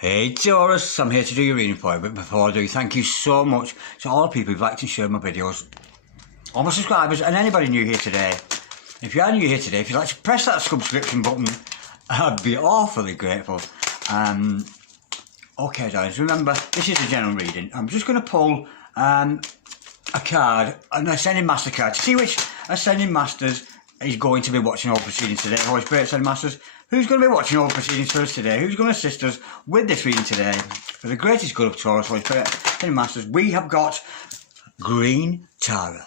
Hey Taurus, I'm here to do your reading for you, but before I do, thank you so much to all the people who've liked and shared my videos, all my subscribers and anybody new here today. If you are new here today, if you'd like to press that subscription button, I'd be awfully grateful. Okay guys, remember, this is a general reading. I'm just going to pull a card, an Ascending Master card, to see which Ascending Masters is going to be watching all proceedings today. Holy Spirit, Ascending Masters, who's going to be watching all proceedings for us today? Who's going to assist us with this reading today? For the greatest good of Taurus, Holy Spirit, Ascending Masters, we have got Green Tara.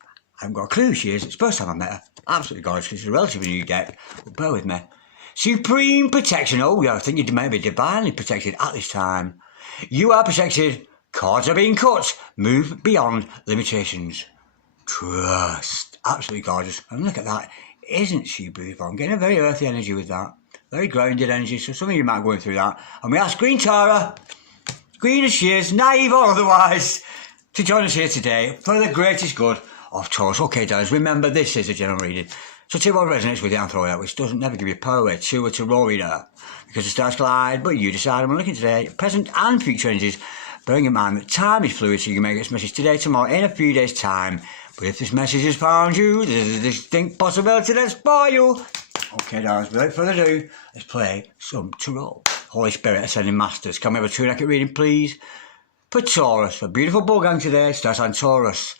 I haven't got a clue who she is. It's the first time I met her. Absolutely gorgeous. It's a relatively new deck, but bear with me. Supreme protection. Oh yeah, I think you might be divinely protected at this time. You are protected. Cards are being cut. Move beyond limitations. Trust. Absolutely gorgeous. And look at that. Isn't she beautiful? I'm getting a very earthy energy with that. Very grounded energy. So some of you might be going through that. And we ask Green Tara, green as she is, naive or otherwise, to join us here today for the greatest good of Taurus. Okay, guys, remember this is a general reading. So take what resonates with you and throw it out, which doesn't never give you power to roll it out. Because the stars collide, but you decide. And we're looking today, present and future energies, bearing in mind that time is fluid, so you can make this message today, tomorrow, in a few days' time. But if this message has found you, there's a distinct possibility that's for you. Okay, guys, without further ado, let's play some tarot. Holy Spirit, Ascending Masters, can we have a two-naked reading, please? For Taurus, a beautiful ball gang today, starts on Taurus.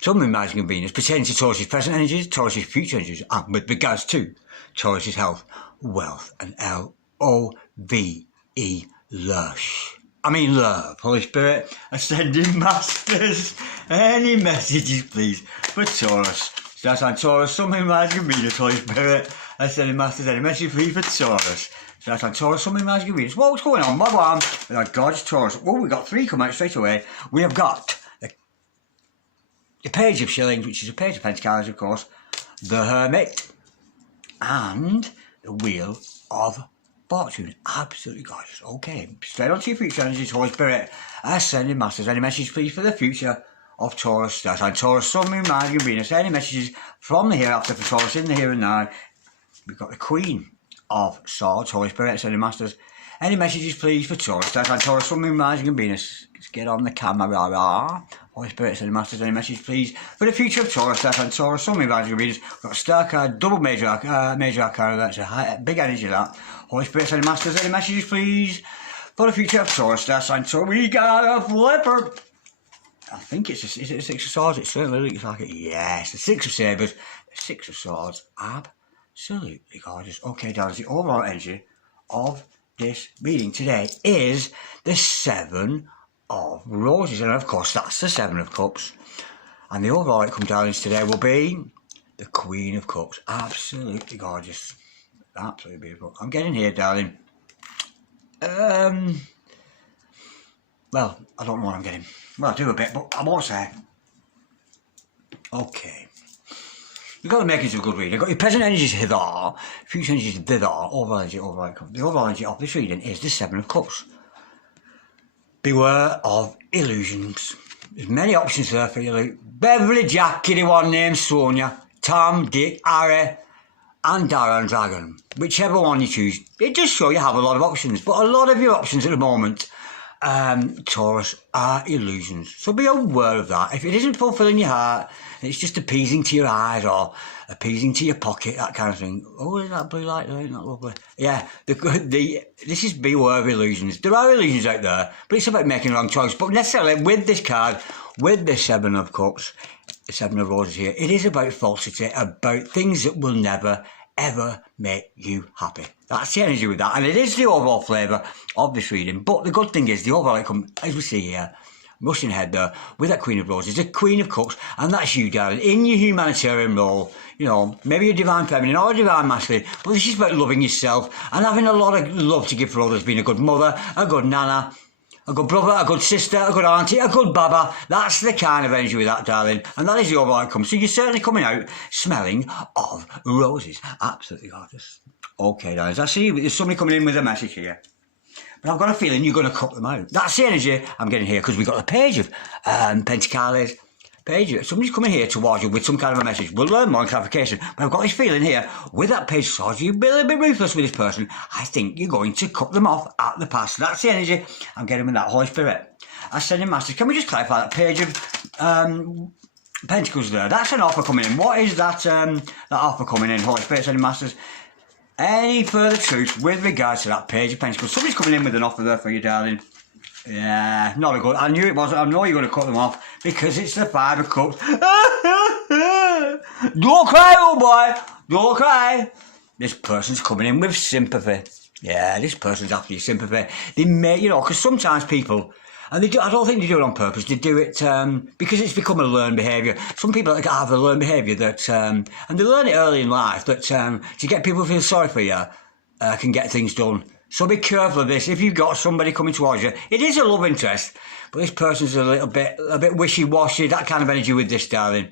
Some Moon, Rising and Venus pertaining to Taurus's present energies, Taurus's future energies, and with regards to Taurus's health, wealth, and L-O-V-E, lush. I mean love. Holy Spirit, Ascending Masters, any messages please for Taurus? Starts on Taurus, Sun, Moon, Rising and Venus. Holy Spirit, Ascending Masters, any message please for Taurus? Starts on Taurus, Sun, Moon, Rising and Venus. What's going on? Wagwan with our gorgeous Taurus. Oh, we've got three coming out straight away. We have got the Page of Shillings, which is a Page of Pentacles, of course, the Hermit, and the Wheel of Fortune. Absolutely gorgeous. Okay, straight on to your future energies, Holy Spirit, Ascending Masters. Any message, please, for the future of Taurus? That's on Taurus, Sun, Moon, Rising and Venus. Any messages from the hereafter for Taurus in the here and now? We've got the Queen of Swords, Holy Spirit, Ascending Masters. Any messages, please, for Taurus? That's on Taurus, Sun, Moon, Rising and Venus. Let's get on the camera. Holy Spirit, Ascending Masters, any message, please, for the future of Taurus? That's on Taurus, Sun, Moon, Rising and Venus. We've got a star card, double major arcana. That's a big energy, that. Holy Spirit, Ascending Masters, any messages, please, for the future of Taurus? That's on Taurus. We got a flipper. I think is it a Six of Swords? It certainly looks like it. Yes, the Six of Sabres, the Six of Swords. Absolutely gorgeous. Okay, darling, the overall energy of this reading today is the Seven of Roses, and of course that's the Seven of Cups. And the overall outcome, darlings, today will be the Queen of Cups. Absolutely gorgeous. Absolutely beautiful. I'm getting here, darling. Well, I don't know what I'm getting. Well, I do a bit, but I won't say. Okay. You've got to make it a good reading. You've got your present energies hither, future energies thither, overall energy, overall outcome. The overall energy of this reading is the Seven of Cups. Beware of illusions. There's many options there for you. Beverly, Jack, Kitty One named Sonia, Tom, Dick, Harry, and Darren Dragon. Whichever one you choose, it does show you have a lot of options. But a lot of your options at the moment, Taurus, are illusions. So be aware of that. If it isn't fulfilling your heart, it's just appeasing to your eyes or appeasing to your pocket, that kind of thing. Oh, is that blue light there? Isn't that lovely? Yeah, this is beware of illusions. There are illusions out there, but it's about making the wrong choice. But necessarily with this card, with the Seven of Cups, the Seven of Roses here, it is about falsity, about things that will never, ever make you happy. That's the energy with that. And it is the overall flavour of this reading. But the good thing is the overall outcome, as we see here, rushing ahead there with that Queen of Roses, the Queen of Cups, and that's you, darling, in your humanitarian role. You know, maybe a divine feminine or a divine masculine, but this is about loving yourself and having a lot of love to give for others, being a good mother, a good nana, a good brother, a good sister, a good auntie, a good baba. That's the kind of energy with that, darling, and that is the overall outcome. So you're certainly coming out smelling of roses. Absolutely gorgeous. Okay, darling, I see there's somebody coming in with a message here. But I've got a feeling you're going to cut them out. That's the energy I'm getting here, because we've got the Page of Pentacles, Page, somebody's coming here towards you with some kind of a message. We'll learn more and clarification. But I've got this feeling here, with that page of swords, you've been a little bit ruthless with this person. I think you're going to cut them off at the pass. That's the energy I'm getting with that Holy Spirit. Ascending Masters, can we just clarify that page of Pentacles there? That's an offer coming in. What is that that offer coming in, Holy Spirit, Ascending Masters? Any further truth with regards to that page of Pentacles? Somebody's coming in with an offer there for you, darling. Yeah, not a good. I knew it wasn't. I know you're going to cut them off because it's the Five of Cups. Don't cry, old boy. Don't cry. This person's coming in with sympathy. Yeah, this person's after your sympathy. They may, because sometimes people, and they do, I don't think they do it on purpose. They do it because it's become a learned behaviour. Some people have a learned behaviour that, and they learn it early in life, that to get people to feel sorry for you can get things done. So be careful of this. If you've got somebody coming towards you, it is a love interest, but this person's a bit wishy-washy, that kind of energy with this, darling.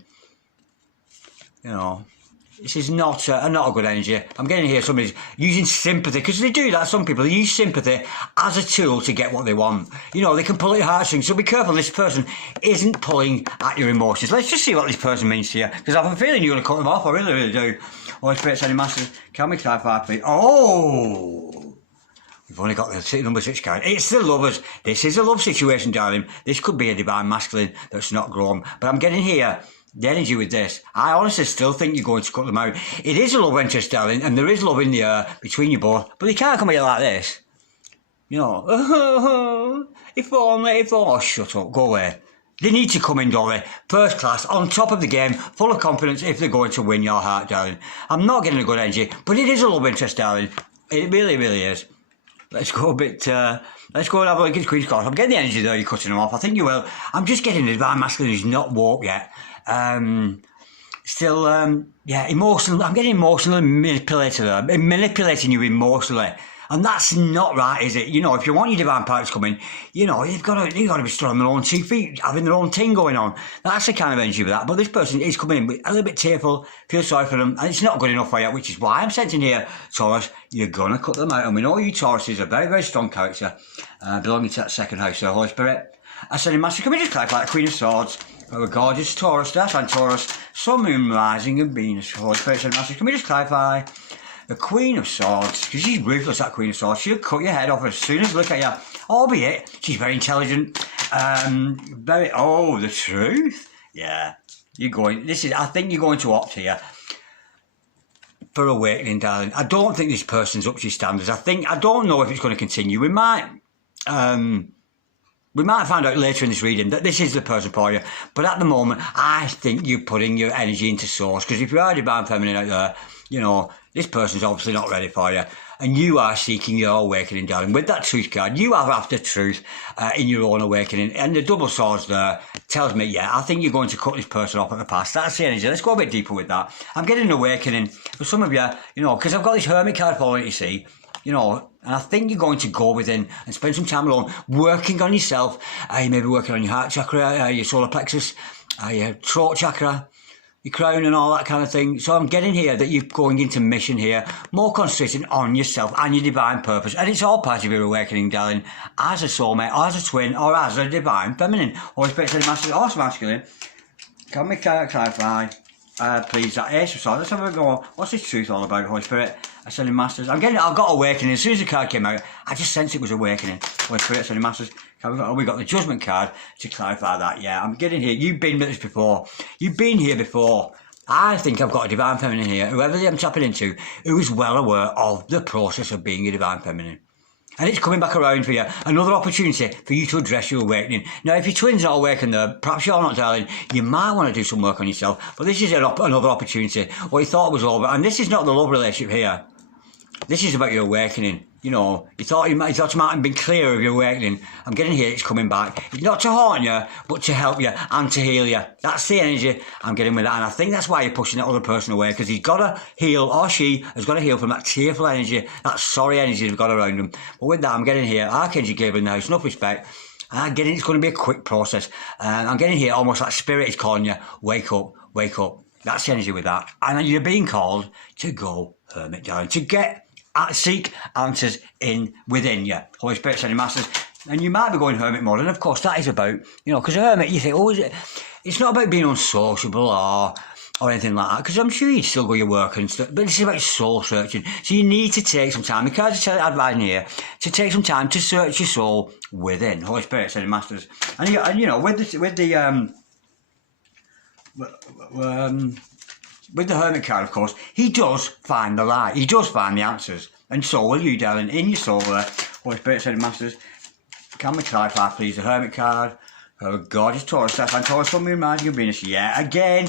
This is not a good energy. I'm getting here somebody's using sympathy, because they do that. Some people, they use sympathy as a tool to get what they want. They can pull at your heartstrings. So be careful. This person isn't pulling at your emotions. Let's just see what this person means to you, because I have a feeling you're going to cut them off. I really, really do. Holy Spirit, Ascending Masters, can we clarify, please? Oh! We've only got the number 6 card. It's the lovers. This is a love situation, darling. This could be a divine masculine that's not grown. But I'm getting here the energy with this. I honestly still think you're going to cut them out. It is a love interest, darling, and there is love in the air between you both. But they can't come here like this. If only. Oh, shut up. Go away. They need to come in, don't they? First class, on top of the game, full of confidence if they're going to win your heart, darling. I'm not getting a good energy, but it is a love interest, darling. It really, really is. Let's go a bit, let's go and have a look at Queen's Court. I'm getting the energy there, you're cutting them off. I think you will. I'm just getting the divine masculine who's not woke yet. Still, emotional. I'm getting emotionally manipulated there. I'm manipulating you emotionally. And that's not right, is it? If you want your divine partners coming, you've got to be stood on their own 2 feet, having their own thing going on. That's the kind of energy with that. But this person is coming in a little bit tearful, feel sorry for them, and it's not good enough for you, which is why I'm sensing here, Taurus, you're going to cut them out. And we know you Tauruses are a very, very strong character, belonging to that second house, so Holy Spirit. Ascending Master, can we just clarify the Queen of Swords? A gorgeous Taurus, that's on Taurus, Sun, Moon, Rising, and Venus. Holy Spirit, Ascending Master, can we just clarify? The Queen of Swords, because she's ruthless, that Queen of Swords. She'll cut your head off as soon as look at you. Albeit, she's very intelligent. The truth. Yeah, I think you're going to opt here for awakening, darling. I don't think this person's up to your standards. I don't know if it's going to continue. We might find out later in this reading that this is the person for you. But at the moment, I think you're putting your energy into Source. Because if you are a divine feminine out there, this person's obviously not ready for you. And you are seeking your awakening, darling. With that truth card, you are after truth in your own awakening. And the double swords there tells me, I think you're going to cut this person off at the pass. That's the energy. Let's go a bit deeper with that. I'm getting an awakening. For some of you, because I've got this Hermit card following, you see, and I think you're going to go within and spend some time alone, working on yourself. You may be working on your heart chakra, your solar plexus, your throat chakra, your crown and all that kind of thing. So I'm getting here that you're going into mission here, more concentrating on yourself and your divine purpose. And it's all part of your awakening, darling, as a soulmate, or as a twin, or as a divine feminine. Holy Spirit, Ascending or masculine. Can we clarify, please, that Ace of Swords? Let's have a go. What's this truth all about, Holy Spirit? Ascending Masters. I've got awakening. As soon as the card came out, I just sensed it was awakening. Holy Spirit, Ascending Masters. We got the Judgment card to clarify that. Yeah, I'm getting here. You've been with this before. You've been here before. I think I've got a divine feminine here, whoever I'm tapping into, who is well aware of the process of being a divine feminine. And it's coming back around for you. Another opportunity for you to address your awakening. Now, if your twin's not awakened there, perhaps you're not, darling, you might want to do some work on yourself. But this is another opportunity. What you thought was over. And this is not the love relationship here. This is about your awakening. You thought you might have been clear of your awakening. I'm getting here, it's coming back. It's not to haunt you, but to help you and to heal you. That's the energy I'm getting with that. And I think that's why you're pushing that other person away, because he's got to heal, or she has got to heal from that tearful energy, that sorry energy they've got around them. But with that, I'm getting here, Archangel Gabriel in the house, enough respect. And I'm getting it's going to be a quick process. And I'm getting here almost like Spirit is calling you, wake up, wake up. That's the energy with that. And you're being called to go hermit, darling, to seek answers within you. Holy Spirit, Ascending Masters. And you might be going hermit mode. And of course, that is about, because a hermit, you think, it's not about being unsociable or anything like that, because I'm sure you'd still go your work and stuff, but this is about soul searching. So you need to take some time, the cards are advising here, to take some time to search your soul within. Holy Spirit said in Masters. And you know, with the Hermit card, of course, he does find the light. He does find the answers. And so will you, darling, in your soul there. Holy Spirit said in Masters, can we clarify, please, the Hermit card? Oh, gorgeous Taurus, Stefan, Taurus, Sun, Moon, Rising, and Venus. Yeah, again,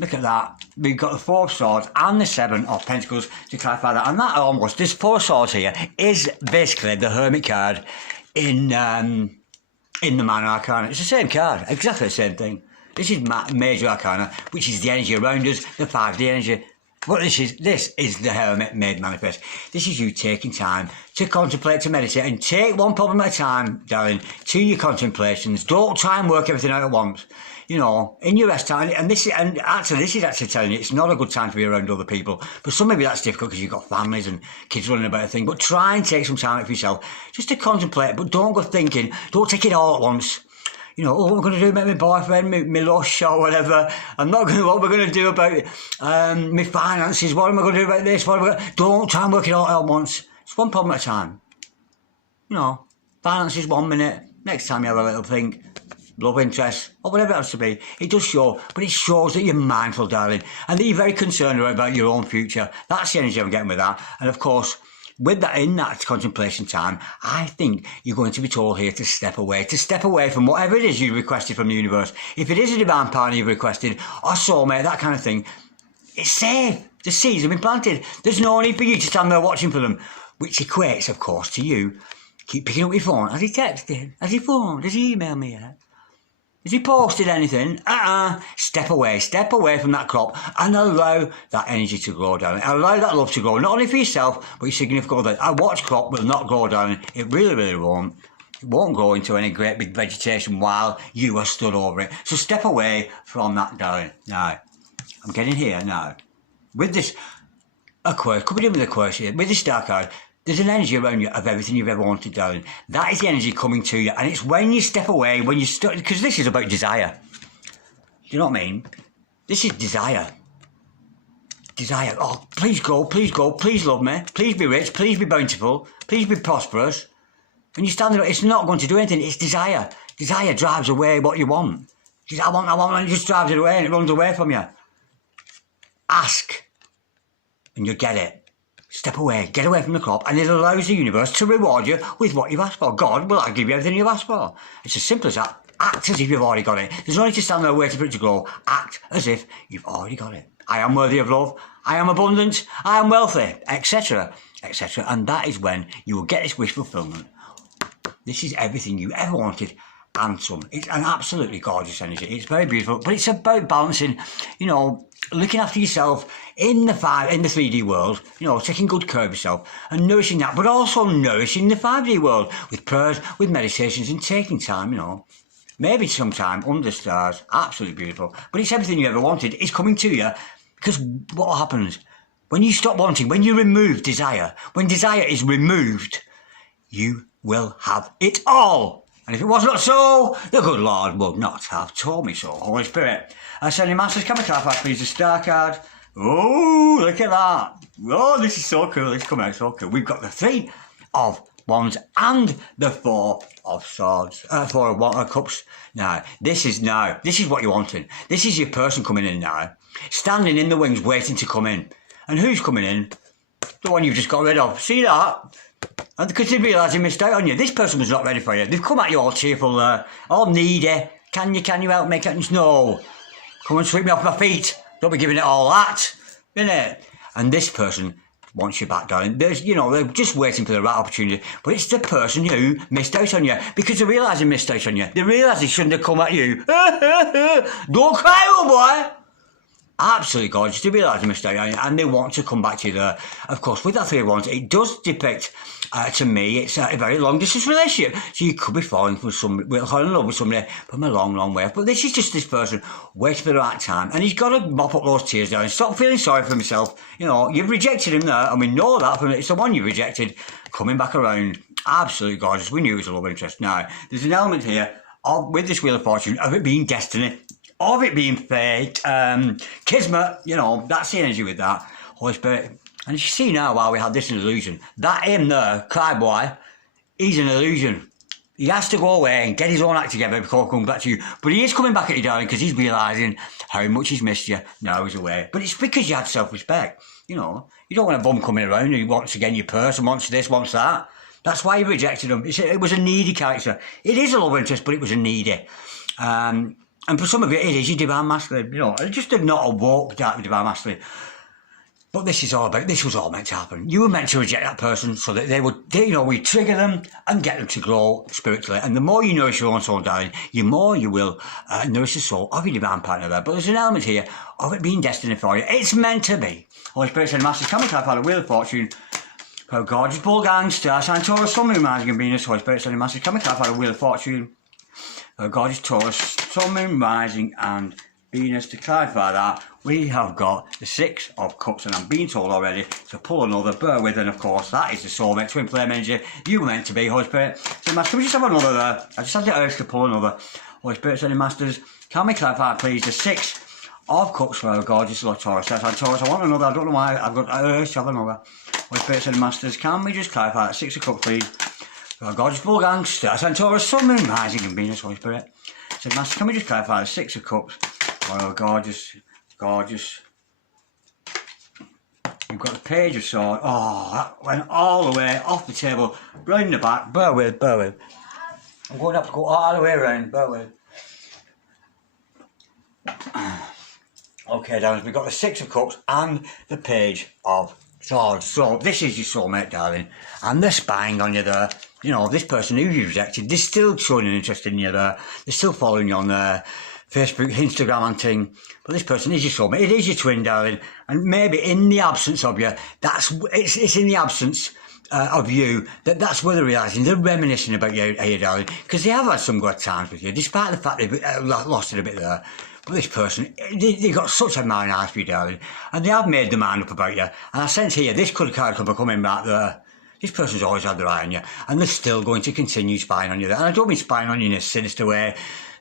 look at that. We've got the Four of Swords and the Seven of Pentacles to clarify that. And that almost, this Four of Swords here is basically the Hermit card in the Minor Arcana. It's the same card, exactly the same thing. This is Major Arcana, which is the energy around us, the 5D energy. But this is the Hermit made manifest. This is you taking time to contemplate, to meditate, and take one problem at a time, darling, to your contemplations. Don't try and work everything out at once. You know, in your rest time, and this is actually telling you it's not a good time to be around other people. For some, maybe that's difficult because you've got families and kids running about a thing. But try and take some time out for yourself, just to contemplate. But don't go thinking. Don't take it all at once. You know, what we're going to do about my boyfriend, my lush or whatever. I'm not going to, what we're going to do about my finances. What am I going to do about this? Don't try and work it all out at once. It's one problem at a time. You know, finances 1 minute. Next time you have a little think, love interest, or whatever it has to be. It does show, but it shows that you're mindful, darling, and that you're very concerned about your own future. That's the energy I'm getting with that. And of course, with that, in that contemplation time, I think you're going to be told here to step away from whatever it is you requested from the universe. If it is a divine partner you've requested, or soulmate, that kind of thing, it's safe. The seeds have been planted. There's no need for you to stand there watching for them, which equates, of course, to you. Keep picking up your phone. Has he texted? Has he phoned? Has he emailed me yet? Has he posted anything? Step away from that crop and allow that energy to grow, darling. Allow that love to grow, not only for yourself, but your significant other. A watch crop will not grow, darling. It really, really won't. It won't grow into any great big vegetation while you are stood over it. So step away from that, darling. Now, I'm getting here now. With this Aquarius, could be doing with Aquarius here, with this Star card, there's an energy around you of everything you've ever wanted, darling. That is the energy coming to you. And it's when you step away, when you start, because this is about desire. Do you know what I mean? This is desire. Desire. Oh, please go, please love me. Please be rich, please be bountiful, please be prosperous. And you stand there, it's not going to do anything. It's desire. Desire drives away what you want. I want, and it just drives it away and it runs away from you. Ask, and you'll get it. Step away, get away from the crop, and it allows the universe to reward you with what you've asked for. God will give you everything you've asked for. It's as simple as that. Act as if you've already got it. There's no need to stand there waiting for it to grow. Act as if you've already got it. I am worthy of love. I am abundant. I am wealthy, etc., etc. And that is when you will get this wish fulfillment. This is everything you ever wanted and some. It's an absolutely gorgeous energy. It's very beautiful, but it's about balancing, you know, looking after yourself in the 3D world, you know, taking good care of yourself and nourishing that, but also nourishing the 5D world with prayers, with meditations, and taking time, you know, maybe sometime under the stars. Absolutely beautiful. But it's everything you ever wanted. It's coming to you, because what happens when you stop wanting, when you remove desire, when desire is removed, you will have it all. And if it was not so, the good Lord would not have told me so. Holy Spirit. Ascending Masters, can we clarify, please, the Star card? Oh, look at that. Oh, this is so cool. It's come out so cool. We've got the 3 of Wands and the 4 of Swords. 4 of Cups. Now, this is what you're wanting. This is your person coming in now. Standing in the wings, waiting to come in. And who's coming in? The one you've just got rid of. See that? And because they realise they missed out on you. This person was not ready for you. They've come at you all cheerful, all needy. Can you help me? No. Come and sweep me off my feet. Don't be giving it all that. Innit? And this person wants you back, darling. They're just waiting for the right opportunity. But it's the person who missed out on you. Because they realise they missed out on you. They realise they shouldn't have come at you. Don't cry, old boy. Absolutely gorgeous. They realise they missed out on you, and they want to come back to you there. Of course, with that 3 of Wands, it does depict, to me, it's a very long distance relationship. So you could be falling in love with somebody from a long, long way. But this is just this person waiting for the right time, and he's got to mop up those tears down and stop feeling sorry for himself. You know, you've rejected him there, and we know that from it's the one you rejected coming back around. Absolutely gorgeous. We knew it was a love interest. Now, there's an element here with this Wheel of Fortune of it being destiny. of it being fake, kismet, you know, that's the energy with that, Holy Spirit. And you see now why we have this illusion. That him there, cry boy, he's an illusion. He has to go away and get his own act together before coming back to you. But he is coming back at you, darling, because he's realising how much he's missed you now he's away. But it's because you had self-respect. You know, you don't want a bum coming around who wants to get in your purse and wants this, wants that. That's why you rejected him. It was a needy character. It is a love interest, but it was a needy. And for some of it is your divine masculine. You know, just not a woke type of divine masculine. But this was all meant to happen. You were meant to reject that person so that we trigger them and get them to grow spiritually. And the more you nourish your own soul, darling, the more you will nourish the soul of your divine partner there. But there's an element here of it being destined for you. It's meant to be. Holy Spirit said, Master, can we clarify the wheel of fortune? Oh, gorgeous bull gang, star sign, Taurus, sun, moon, rising, and Venus. Holy Spirit said, Master, can we clarify the wheel of fortune? Oh, gorgeous Taurus, sun, moon, rising, and Venus. To clarify that, we have got the Six of Cups, and I'm being told already to pull another, bear with, and of course that is the soulmate, twin flame energy you were meant to be, Holy Spirit. So Master, can we just have another there? I just had the urge to pull another. Holy Spirit, sending Masters, can we clarify please the Six of Cups for our gorgeous Lord Taurus? That's on Taurus, I want another, I don't know why, I've got an urge to have another. Holy Spirit, sending Masters, can we just clarify that Six of Cups please? For our gorgeous bull gang, that's on Taurus, sun, moon, rising, and Venus, Holy Spirit. So Master, can we just clarify the Six of Cups? Oh, gorgeous. We've got the Page of Swords. Oh, that went all the way off the table, round the back. Bear with. I'm going to have to go all the way around. Bear with. Okay, darlings, we've got the Six of Cups and the Page of Swords. So this is your soulmate, darling, and they're spying on you there. You know, this person who you rejected, they're still showing an interest in you there. They're still following you on there. Facebook, Instagram and thing, but this person is your soulmate. It is your twin, darling, and maybe in the absence of you, it's in the absence of you that's where they're realising, they're reminiscing about you, darling, because they have had some good times with you, despite the fact they've lost it a bit there. But this person, they've got such admiring eyes for you, darling, and they have made their mind up about you. And I sense here, this could card could be coming back there. This person's always had their eye on you, and they're still going to continue spying on you there. And I don't mean spying on you in a sinister way.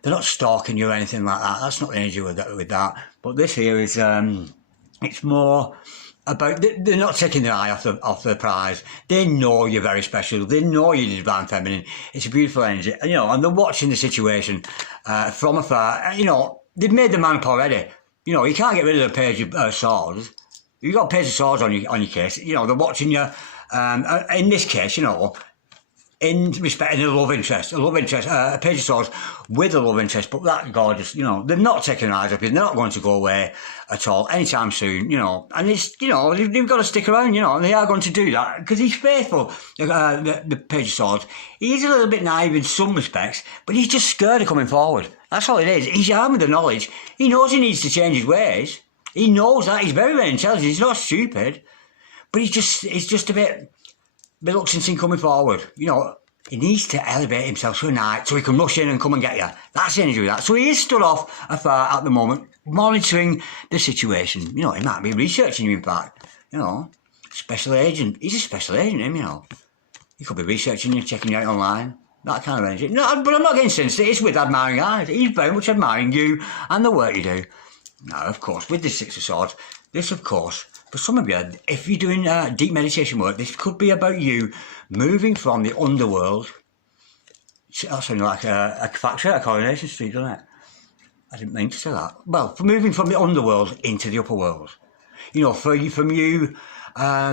They're not stalking you or anything like that. That's not the energy with that. But this here is, it's more about, they're not taking their eye off the prize. They know you're very special. They know you're divine feminine. It's a beautiful energy. You know, and they're watching the situation from afar. You know, they've made the man up already. You know, you can't get rid of the Page of Swords. You've got a Page of Swords on your case. You know, they're watching you. In this case, you know, in respect of a love interest, a Page of Swords with a love interest, but that gorgeous, you know, they're not taking their eyes off you, they're not going to go away at all anytime soon, you know, and it's, you know, they've got to stick around, you know, and they are going to do that, because he's faithful, the Page of Swords. He's a little bit naive in some respects, but he's just scared of coming forward. That's all it is. He's armed with the knowledge. He knows he needs to change his ways. He knows that. He's very, very intelligent. He's not stupid, but he's just a bit reluctant in coming forward. You know, he needs to elevate himself to a night so he can rush in and come and get you. That's the energy of that. So he is stood off afar at the moment, monitoring the situation. You know, he might be researching you, in fact. You know, special agent. He's a special agent, him, you know. He could be researching you, checking you out online. That kind of energy. No, but I'm not getting sensitive. It's with admiring eyes. He's very much admiring you and the work you do. Now, of course, with this Six of Swords, this, of course, for some of you, if you're doing deep meditation work, this could be about you moving from the underworld. That sounds like a factory at Coronation Street, doesn't it? I didn't mean to say that. Well, for moving from the underworld into the upper world. You know, from you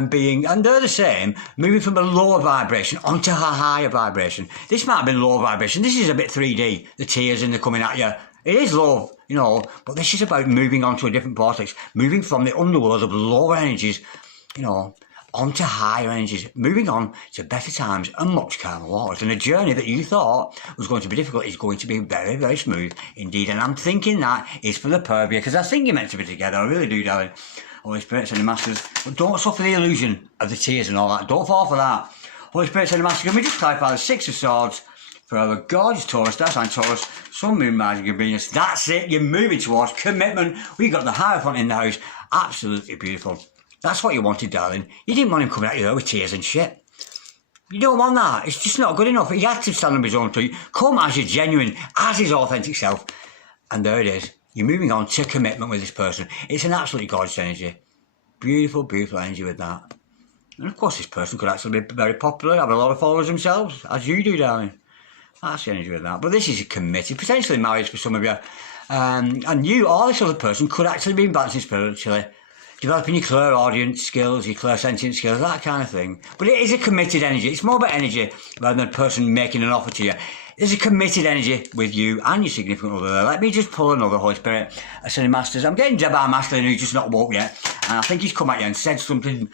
being, and they're the same, moving from a lower vibration onto a higher vibration. This might have been lower vibration. This is a bit 3D, the tears and they're coming at you. It is love, you know, but this is about moving on to a different vortex, moving from the underworld of lower energies, you know, onto higher energies, moving on to better times and much calmer waters. And a journey that you thought was going to be difficult is going to be very, very smooth indeed. And I'm thinking that is for the pair of you, because I think you're meant to be together. I really do, darling. Holy Spirit and the Masters. But don't suffer the illusion of the tears and all that. Don't fall for that. Holy Spirit and the Masters, can we just clarify the Six of Swords for our gorgeous Taurus, that's on Taurus, Sun, Moon, Rising, and Venus. That's it. You're moving towards commitment. We got the Hierophant in the house. Absolutely beautiful. That's what you wanted, darling. You didn't want him coming at you there with tears and shit. You don't want that. It's just not good enough. He had to stand on his own feet. Come as your genuine, as his authentic self. And there it is. You're moving on to commitment with this person. It's an absolutely gorgeous energy. Beautiful, beautiful energy with that. And of course, this person could actually be very popular, have a lot of followers themselves, as you do, darling. That's the energy with that. But this is a committed, potentially marriage for some of you. And you or this other person could actually be balancing spiritually, developing your clairaudience skills, your clairsentient skills, that kind of thing. But it is a committed energy. It's more about energy rather than a person making an offer to you. There's a committed energy with you and your significant other there. Let me just pull another Holy Spirit, Ascended Masters. I'm getting Divine Masculine who's just not woke yet. And I think he's come at you and said something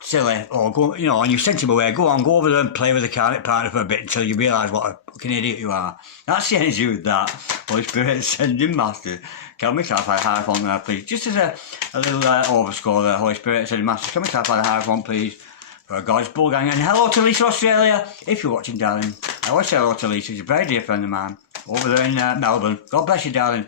silly, or go, you know, and you sent him away. Go on, go over there and play with the karmic partner for a bit until you realise what a fucking idiot you are. That's the energy with that. Holy Spirit, Ascending Master. Can we clarify the Hierophant there, please? Just as a little overscore there, Holy Spirit, Ascending Master. Can we clarify the Hierophant, please? For a gorgeous bull gang. And hello to Lisa Australia, if you're watching, darling. I always say hello to Lisa. She's a very dear friend of mine over there in Melbourne. God bless you, darling.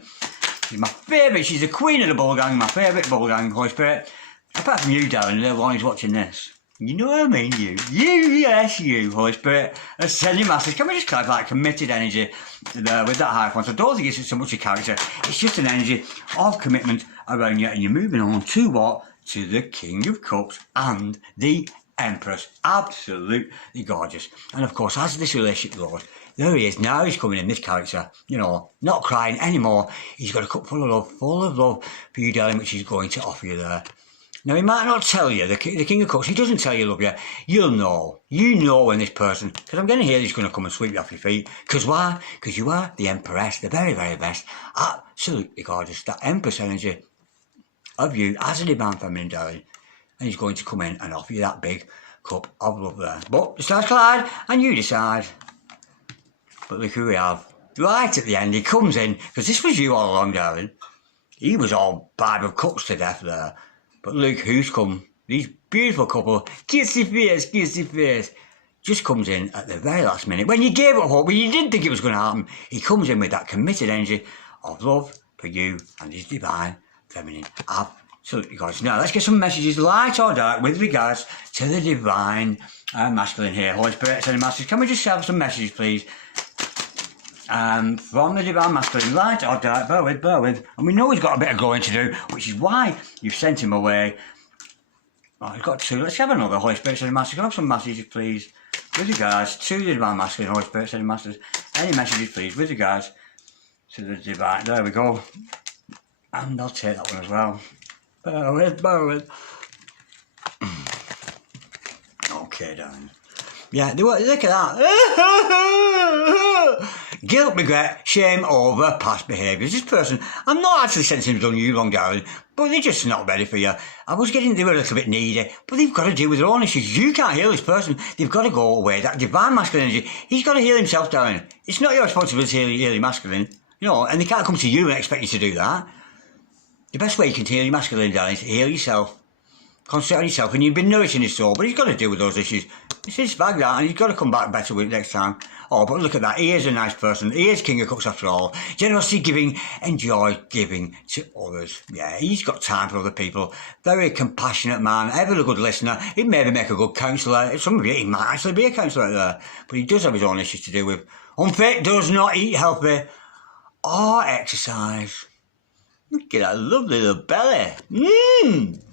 She's my favourite. She's the queen of the bull gang. My favourite bull gang, Holy Spirit. Apart from you, darling, the one who's watching this. You know what I mean, you. Yes, you, Holy Spirit. Ascending Masters. Can we just clarify that committed energy there with that Hierophant? So I don't think it's so much a character. It's just an energy of commitment around you. And you're moving on to what? To the King of Cups and the Empress. Absolutely gorgeous. And of course, as this relationship grows, there he is. Now he's coming in, this character, you know, not crying anymore. He's got a cup full of love for you, darling, which he's going to offer you there. Now, he might not tell you, the King of Cups, he doesn't tell you love you. You'll know. You know when this person, because I'm going to hear he's going to come and sweep you off your feet. Because why? Because you are the Empress, the very, very best. Absolutely gorgeous. That Empress energy of you as a divine feminine, darling. And he's going to come in and offer you that big cup of love there. But the stars collide and you decide. But look who we have. Right at the end, he comes in, because this was you all along, darling. He was all Five of Cups to death there. But look who's come. These beautiful couple, kissy face, just comes in at the very last minute. When you gave up hope, when you didn't think it was going to happen, he comes in with that committed energy of love for you and his divine feminine. Absolutely gorgeous. Now, let's get some messages, light or dark, with regards to the divine masculine here. Holy Spirit, Ascending Masters, can we just have some messages, please? From the divine masculine, light or dark, bear with. And we know he's got a bit of growing to do, which is why you've sent him away. Oh, he's got two. Let's have another Holy Spirit, Ascending Masters. Can I have some messages, please, with regards to the divine masculine, Holy Spirit, Ascending Masters? Any messages, please, with regards to the divine. There we go. And I'll take that one as well. Bear with. Okay, darling. Yeah, look at that. Guilt, regret, shame over past behaviours. This person, I'm not actually sensing they've done you wrong, darling, but they're just not ready for you. They were a little bit needy, but they've got to deal with their own issues. You can't heal this person. They've got to go away. That divine masculine energy, he's got to heal himself, darling. It's not your responsibility to heal your masculine, you know, and they can't come to you and expect you to do that. The best way you can heal your masculine, darling, is to heal yourself. Concentrate on yourself, and you've been nourishing his soul, but he's got to deal with those issues. It's his bag, that, and he's got to come back better with it next time. Oh, but look at that. He is a nice person. He is King of Cups after all. Generosity, giving, enjoy giving to others. Yeah, he's got time for other people. Very compassionate man, ever a good listener. He'd maybe make a good counsellor. Some of you, he might actually be a counsellor there. But he does have his own issues to deal with. Unfit, does not eat healthy or exercise. Look at that lovely little belly.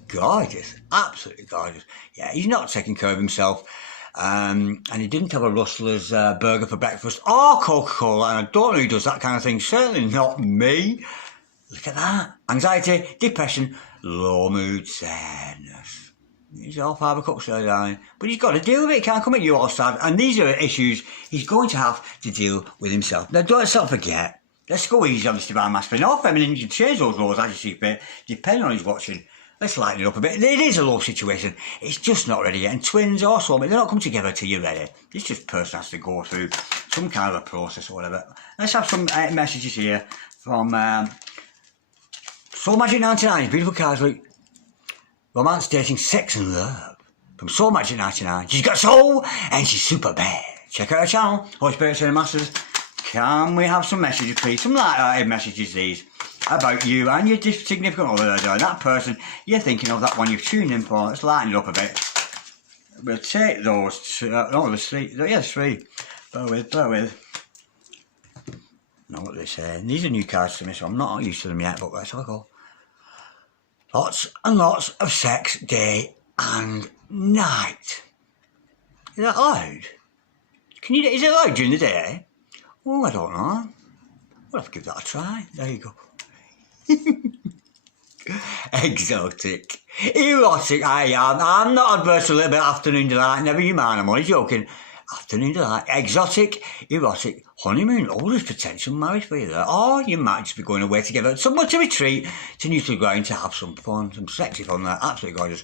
Gorgeous. Absolutely gorgeous. Yeah, he's not taking care of himself. And he didn't have a Rustler's burger for breakfast or Coca-Cola, and I don't know who does that kind of thing. Certainly not me. Look at that. Anxiety, depression, low mood, sadness. He's all Five of Cups there, darling. But he's got to deal with it. He can't come at you all sad. And these are issues he's going to have to deal with himself. Now, don't let's not forget. Let's go easy on this divine masculine or feminine. You can change those roles as you see fit, depending on who's watching. Let's lighten it up a bit. It is a love situation. It's just not ready yet. And twins or soulmates, they're not come together till you're ready. It's just person has to go through some kind of a process or whatever. Let's have some messages here from Soul Magic 99. Beautiful cards, look. Romance, dating, sex and love. From Soul Magic 99. She's got soul and she's super bad. Check out her channel. Holy Spirit, Ascended Masters. Can we have some messages, please? Some light-hearted messages, these. About you and your significant other, that person you're thinking of, that one you've tuned in for. Let's lighten it up a bit. We'll take those two. No, there's three. Yeah, there's three. Bear with. know what they say. And these are new cards to me, so I'm not used to them yet, but let's have a go. Lots and lots of sex day and night. Is that allowed? Is it allowed during the day? Oh, I don't know. We'll have to give that a try. There you go. Exotic. Erotic I am. I'm not adverse to a little bit of afternoon delight. Never you mind, I'm only joking. Afternoon delight. Exotic, erotic, honeymoon. Oh, there's potential marriage for you there. Or you might just be going away together somewhere to retreat to neutral ground to have some fun. Some sexy fun there. Absolutely gorgeous.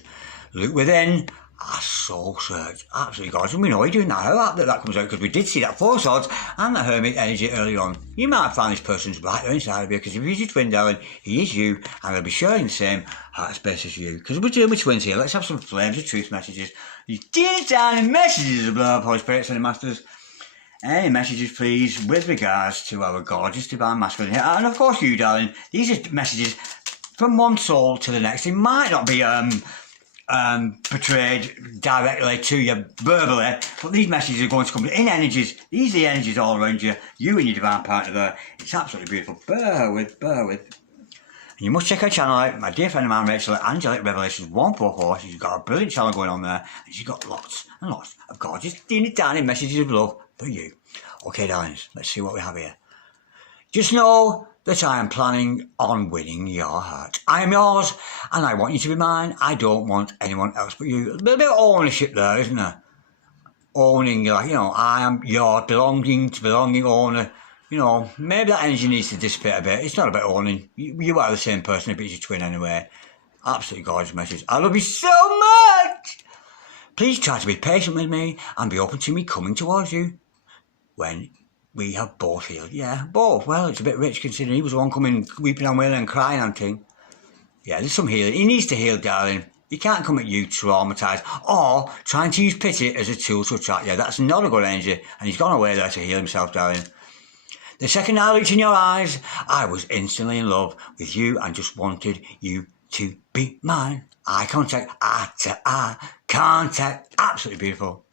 Look within. A soul search. Absolutely gorgeous. And we know you're doing that. How that comes out, because we did see that Four Swords and the Hermit energy earlier on. You might find this person's right there inside of you, because if he's your twin, darling, he is you, and they'll be sharing the same heart space as you. Because we're dealing with twins here. Let's have some flames of truth messages. These teeny tiny messages of love, Holy Spirit, Sending Masters. Any messages, please, with regards to our gorgeous divine masculine here. And of course, you, darling. These are messages from one soul to the next. It might not be portrayed directly to you verbally, but these messages are going to come in energies. These are the energies all around you, you and your divine partner there. It's absolutely beautiful. Bear with. And you must check her channel out, my dear friend of mine, Rachel, at Angelic Revelations 144. She's got a brilliant channel going on there, and she's got lots and lots of gorgeous, teeny tiny messages of love for you. Okay, darlings, let's see what we have here. Just know that I am planning on winning your heart. I am yours, and I want you to be mine. I don't want anyone else but you. A little bit of ownership there, isn't there? Owning, like, you know, I am yours, belonging owner. You know, maybe that energy needs to dissipate a bit. It's not about owning. You are the same person if it's your twin anyway. Absolutely gorgeous message. I love you so much. Please try to be patient with me and be open to me coming towards you when we have both healed. Yeah, both. Well, it's a bit rich considering he was the one coming weeping and wailing and crying and thing. Yeah, there's some healing. He needs to heal, darling. He can't come at you traumatised or trying to use pity as a tool to attract you. That's not a good energy, and he's gone away there to heal himself, darling. The second I looked in your eyes, I was instantly in love with you and just wanted you to be mine. Eye contact, eye to eye contact. Absolutely beautiful.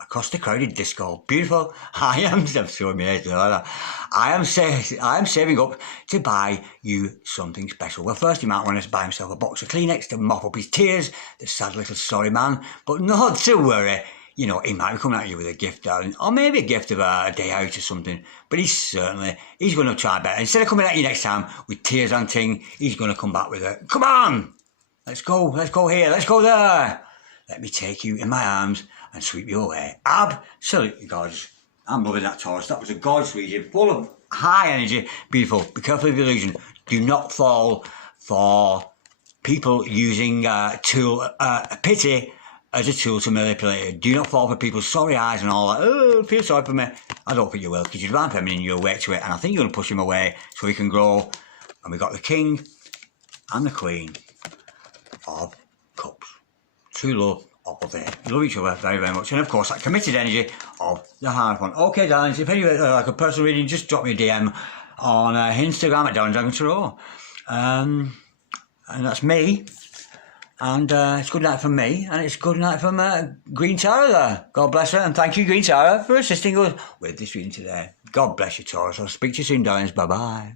Across the crowded disco. Beautiful. I'm so amazed. I am saving up to buy you something special. Well, first he might want to buy himself a box of Kleenex to mop up his tears, the sad little sorry man. But not to worry. You know, he might be coming at you with a gift, darling. Or maybe a gift of a day out or something. But he's going to try better. Instead of coming at you next time with tears and ting, he's going to come back with a, come on! Let's go here, let's go there. Let me take you in my arms and sweep you away. Absolutely gorgeous. I'm loving that, Taurus. That was a gorgeous reading, full of high energy. Beautiful. Be careful of the illusion. Do not fall for people using pity as a tool to manipulate you. Do not fall for people's sorry eyes and all that. Oh, feel sorry for me. I don't think you will, because you're divine feminine, you're awake to it, and I think you're going to push him away so he can grow. And we've got the King and the Queen of Cups. True love. All day. You love each other very, very much. And of course, that committed energy of the Hierophant. Okay, darlings, if anybody like a personal reading, just drop me a DM on Instagram at Darren Dragon Tarot. And that's me. And it's good night from me. And it's good night from Green Tara there. God bless her. And thank you, Green Tara, for assisting us with this reading today. God bless you, Taurus. I'll speak to you soon, darlings. Bye-bye.